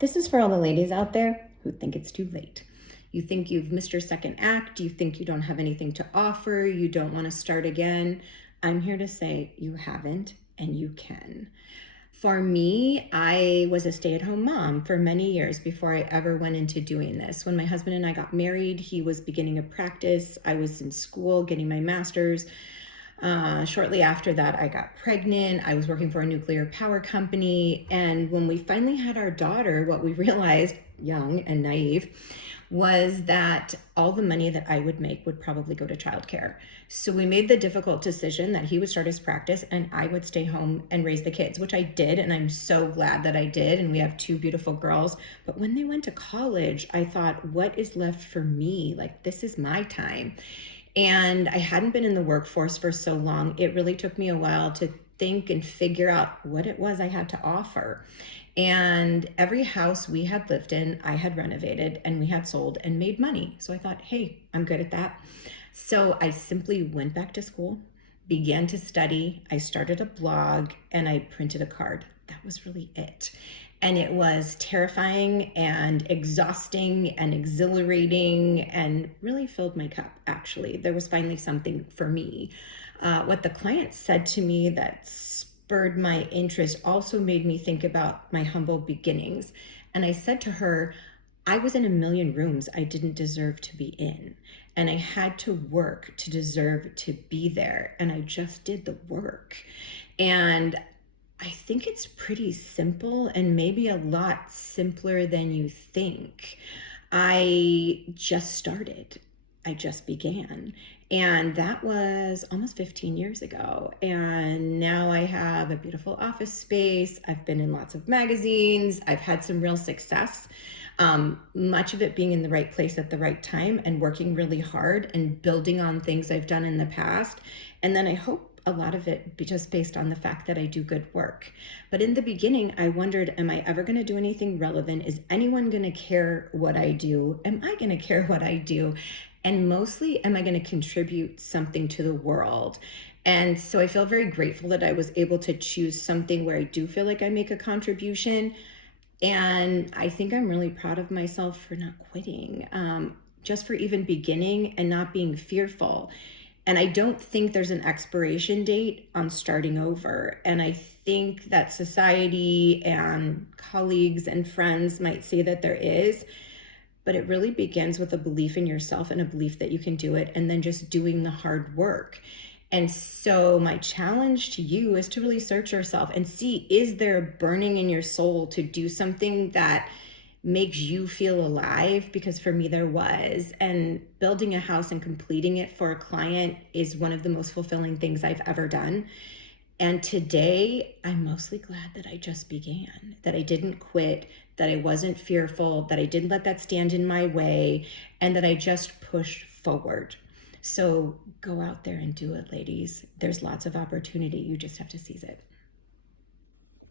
This is for all the ladies out there who think it's too late. You think you've missed your second act. You think you don't have anything to offer. You don't want to start again. I'm here to say you haven't and you can. For me, I was a stay-at-home mom for many years before I ever went into doing this. When my husband and I got married, he was beginning a practice. I was in school getting my master's. Shortly after that, I got pregnant. I was working for a nuclear power company. And when we finally had our daughter, what we realized, young and naive, was that all the money that I would make would probably go to childcare. So we made the difficult decision that he would start his practice and I would stay home and raise the kids, which I did. And I'm so glad that I did. And we have two beautiful girls. But when they went to college, I thought, what is left for me? Like, this is my time. And I hadn't been in the workforce for so long. It really took me a while to think and figure out what it was I had to offer. And every house we had lived in, I had renovated and we had sold and made money. So I thought, hey, I'm good at that. So I simply went back to school, began to study. I started a blog and I printed a card. That was really it. And it was terrifying and exhausting and exhilarating and really filled my cup, actually. There was finally something for me. What the client said to me that spurred my interest also made me think about my humble beginnings. And I said to her, I was in a million rooms I didn't deserve to be in. And I had to work to deserve to be there. And I just did the work. And I think it's pretty simple and maybe a lot simpler than you think. I just started. I just began. And that was almost 15 years ago. And now I have a beautiful office space. I've been in lots of magazines. I've had some real success. Much of it being in the right place at the right time and working really hard and building on things I've done in the past. And then I hope a lot of it just based on the fact that I do good work. But in the beginning, I wondered, am I ever going to do anything relevant? Is anyone going to care what I do? Am I going to care what I do? And mostly, am I going to contribute something to the world? And so I feel very grateful that I was able to choose something where I do feel like I make a contribution. And I think I'm really proud of myself for not quitting, just for even beginning and not being fearful. And I don't think there's an expiration date on starting over. And I think that society and colleagues and friends might say that there is, but it really begins with a belief in yourself and a belief that you can do it, and then just doing the hard work. And so my challenge to you is to really search yourself and see, is there a burning in your soul to do something that makes you feel alive? Because for me, there was. And building a house and completing it for a client is one of the most fulfilling things I've ever done. And today, I'm mostly glad that I just began, that I didn't quit, that I wasn't fearful, that I didn't let that stand in my way, and that I just pushed forward. So go out there and do it, ladies. There's lots of opportunity. You just have to seize it.